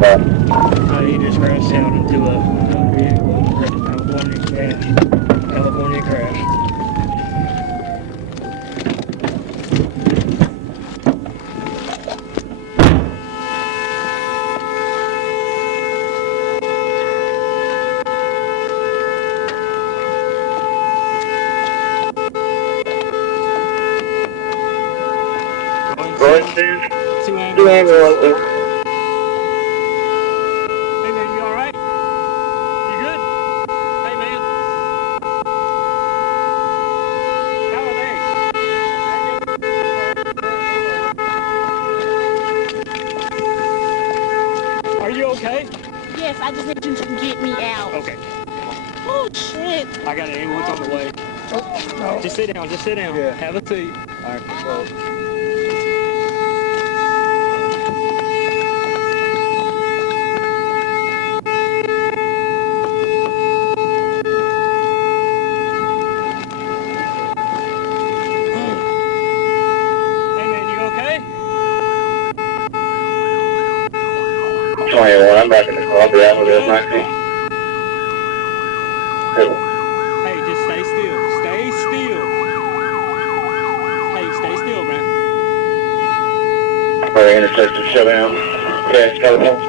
He just crashed out into a vehicle. California crash. Going to Two two ambulances. Hey man, you alright? You good? Hey man. How are they? Are you okay? Yes, I just need you to get me out. Okay. Oh shit. I got an ambulance on the way. No. Just sit down, just sit down. Yeah. Have a seat. Alright, so. Hey man, you okay? 21, I'm back in the car. I'll be out with this 19. Hey, just stay still. Stay still. Hey, stay still, man. Very intersection shutdown. Cash telephone.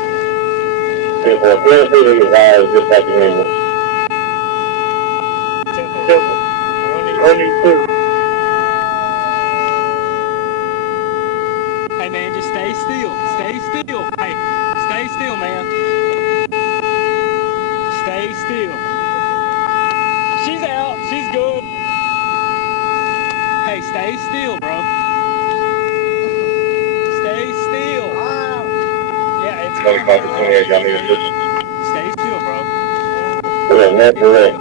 People are really feeling his eyes just like the ambulance. Simple. Running through. Hey man, just stay still. Stay still. Hey, stay still, man. Stay still. She's out. She's good. Hey, stay still, bro. Stay still. Yeah, it's good. 25 to 28, y'all need assistance. Stay still, bro. We're net direct.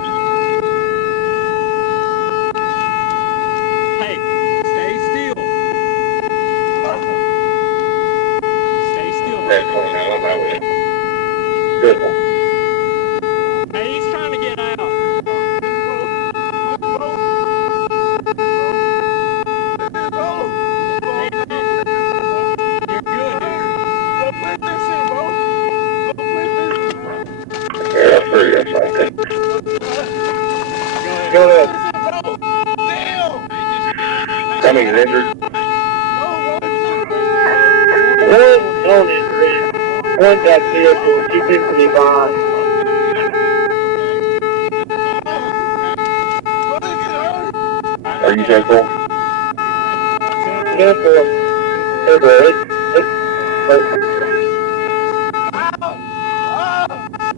Hey, stay still. Stay still, Net bro. 29, I'm out with it. Good one. Hey, he's trying to get out. You're good, dude. Yeah, that's pretty, that's right there. Go ahead. Go ahead. Coming is injured. One on injury. One got vehicle. He seems to be fine. Are you careful? Careful. Careful.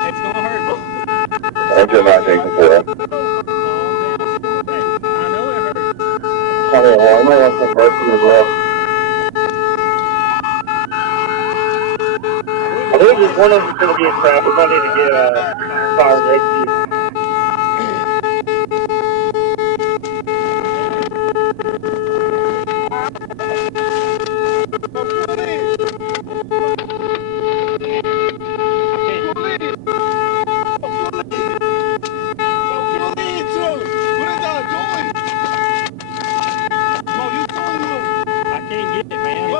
It's gonna hurt, bro. Until 19 before. Hey, I know it hurts. I might want some mercy as well. I believe there's one of them's going to be entrapped. We're going to need to get fire and rescue. I can't get it, man.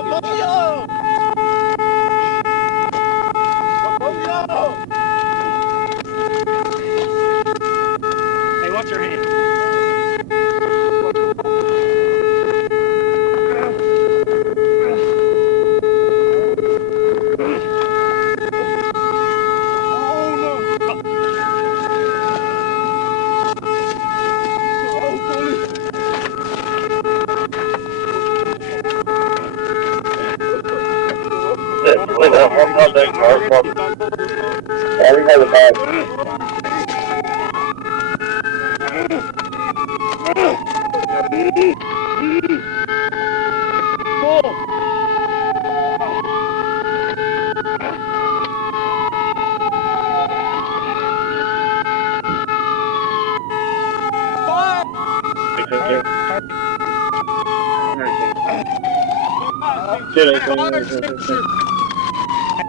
Hey, watch your hand.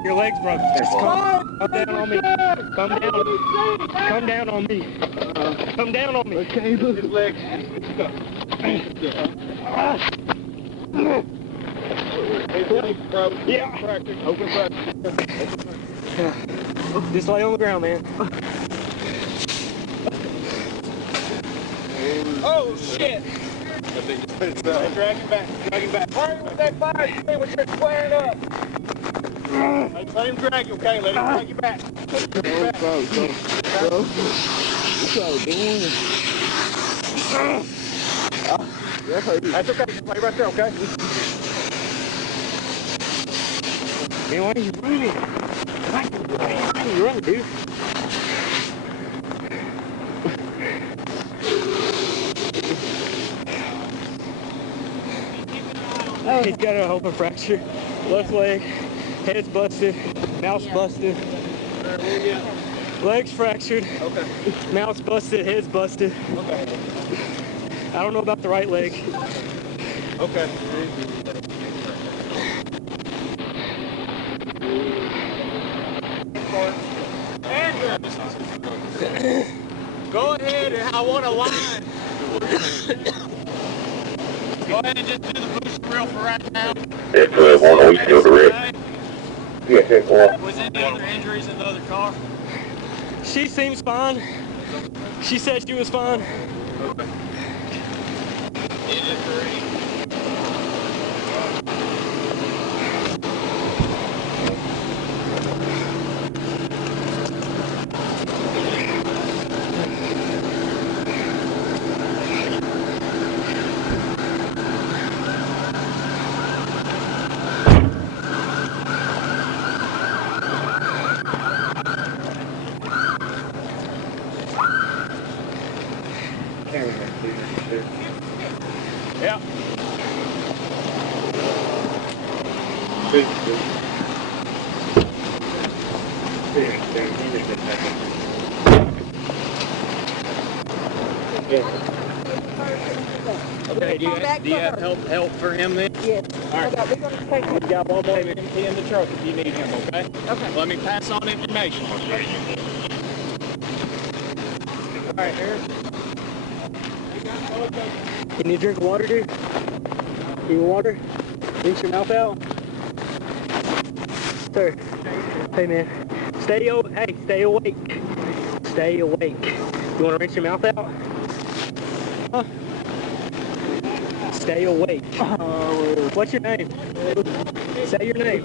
Your legs broke. Just come down on me. Come down. Come down on me. Come down on me. Okay, his legs. Yeah. Open fracture. Just lay on the ground, man. Oh shit! Drag him back. Hurry with that fire extinguisher, it's flaring up. Let him drag you, okay? Let him drag you back. That's okay, just lay right there, okay? Man, why are you running? Why are you running, dude? He's got an open fracture. Left leg, head's busted, mouth's busted. Legs fractured. Okay. Mouth's busted, head's busted. Okay. I don't know about the right leg. Okay. Andrew! Go ahead, and I want a line. Go ahead and just do the boost drill for right now. That's 1, we still direct. Yeah, 10-4. Was any other injuries in the other car? She seems fine. She said she was fine. Okay. Engine 3. Yeah. Okay, do you have help for him then? Yes. All right. Okay, we're going to take him. You got one more empty in the truck if you need him, okay? Okay. Let me pass on information. All right, Aaron. Can you drink water, dude? You want water? Rinse your mouth out. Sir. Hey, man. Stay awake. Stay awake. You want to rinse your mouth out? Huh? Stay awake. What's your name? Say your name.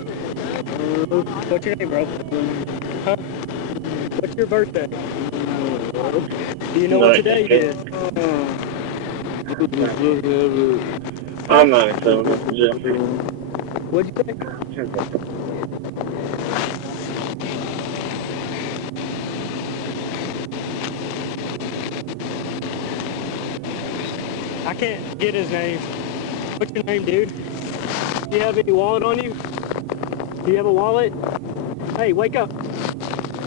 What's your name, bro? Huh? What's your birthday? Do you know what today is? I'm not excited, Jeffrey. What'd you say? I can't get his name. What's your name, dude? Do you have any wallet on you? Do you have a wallet? Hey, wake up.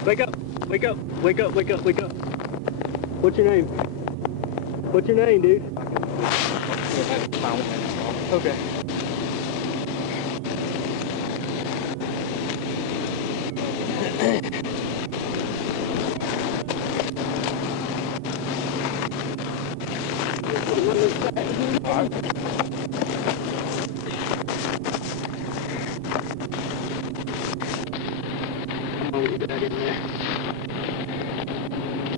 Wake up. Wake up. Wake up. Wake up. Wake up. What's your name? What's your name, dude? Okay.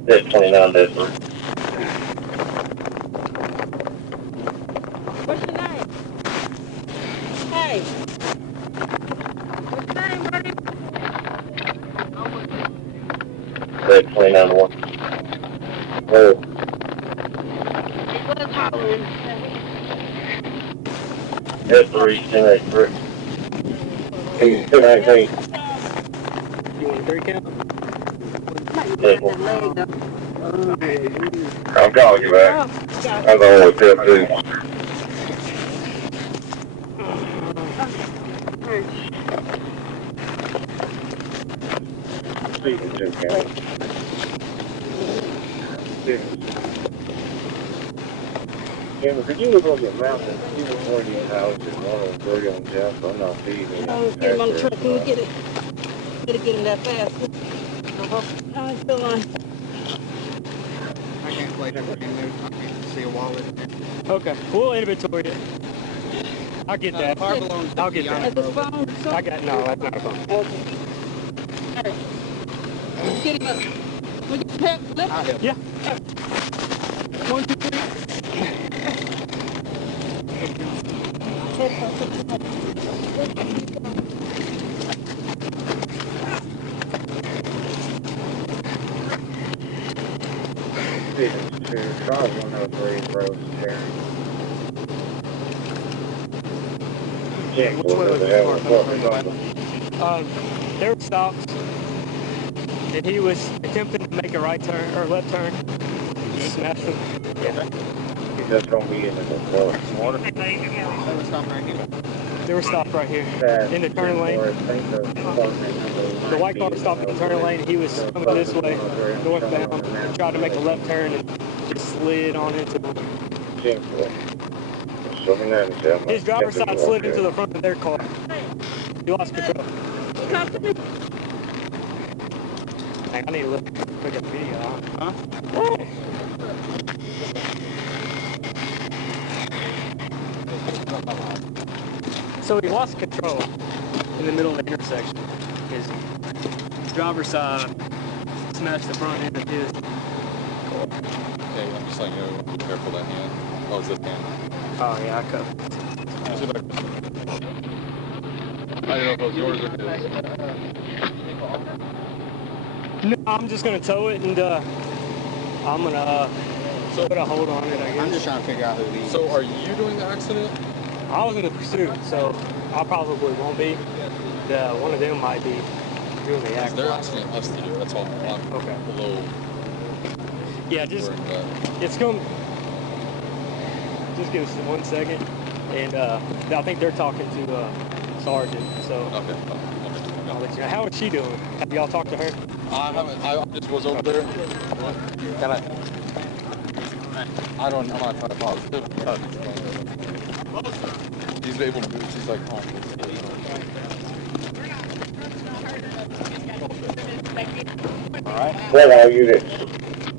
That's 29, that's right. What's your name? Hey. What's your name, buddy? That's 29-1. Oh, What's hollering? that's 3, 10-8, 2-19. You want a 3 count? I'm calling you back. I'm going with step 2. Speaking to count. Cameron, could you look on your mountain and see which one of these houses, 103 on Jeff? I'm not feeding it. Oh, get him on the truck. Can we get it? Better get him that fast. No, it's still on. I can't play that in there. I can't see a wallet. Okay. We'll inventory it. I'll get that. Car belongs to I'll get that. At the phone, so? I got, no, that's not a phone. Okay. All right. get him up. We get him lift. Yeah. 1, 2, 3. Try 103 road sharing. Which way was this car coming from? There were stops, and he was attempting to make a right turn or left turn. Smashed him. Yeah. He's just gonna be in the car. Water. They were stopped right here. They were stopped right here in the turn lane. The white car stopped in the turn lane. He was coming this way, northbound. He tried to make a left turn and just slid on into him. His driver's side slid into the front of their car. He lost control. Dang, I need to look at the video, huh? So he lost control in the middle of the intersection. His driver's side smashed the front end of his car. Yeah, I'm just letting you know, be careful that hand. Oh, it's that hand. Oh yeah, I cut. I don't know if it was yours or his. No, I'm just gonna tow it and I'm gonna put a hold on it, I guess. I'm just trying to figure out who these. So are you doing the accident? I was in the pursuit, so I probably won't be. One of them might be doing the accident. They're asking us to do it. That's all. I'm Okay. below. Yeah, just it's going. Just give us 1 second, and I think they're talking to Sergeant. So Okay. I'll let you know. How is she doing? Have y'all talked to her? I haven't. I just was over there. Can I? I don't. I'm not trying to pause. He's able to do it. She's like, oh. Alright. What are you that?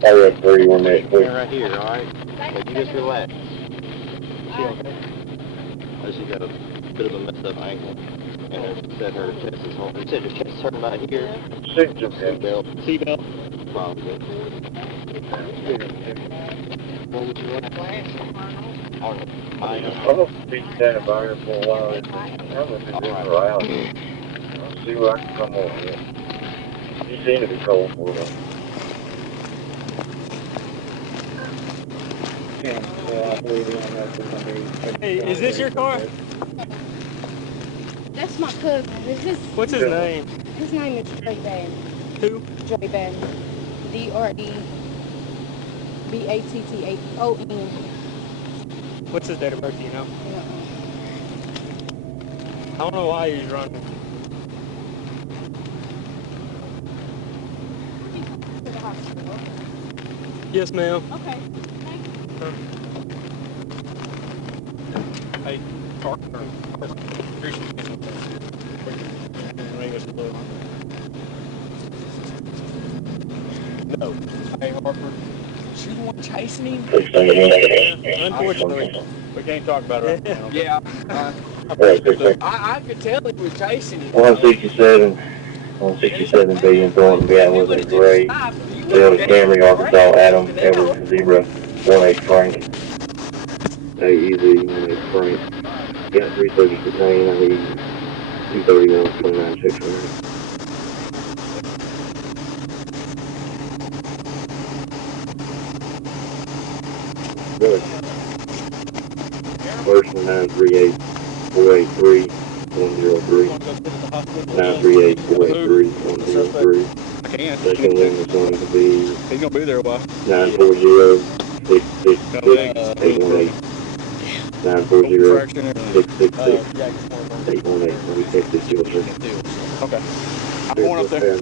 Area 31 minutes, please. Right here, alright? But you just relax. She okay? Oh, she got a bit of a messed up ankle. And her said her chest is hard. You said her chest is hurting right here? Seatbelt. Seatbelt. Probably. What would you like? On mine. I'm gonna be standing by here for a while. I'm gonna be moving around. I'll see what I can come over here. You seem to be cold for them. Hey, is this your car? That's my cousin. What's his name? His name is Dre Band. Who? Dre Band. DREBATTAON. What's his date of birth? Do you know? I don't know why he's running. To the hospital. Yes, ma'am. Okay. Hey, Carter. No. Hey, Harper. She the one chasing him? Unfortunately. We can't talk about it right now. Yeah. I could tell he was chasing him. 167 being Thornton, Gatwood, and Gray. Delta, Camry, Arkansas, Adam, Edward, Zebra, 18 Frank. AEZ, 18 Frank. Got 330 contained, I need 231, 29, 600. Good. First 938 483 103. 938 483 103. I can't. Second one is going to be He's gonna be there a while. 940 666 818. 940 666 818. Let me take this deal, sir. Okay. I'm going up there.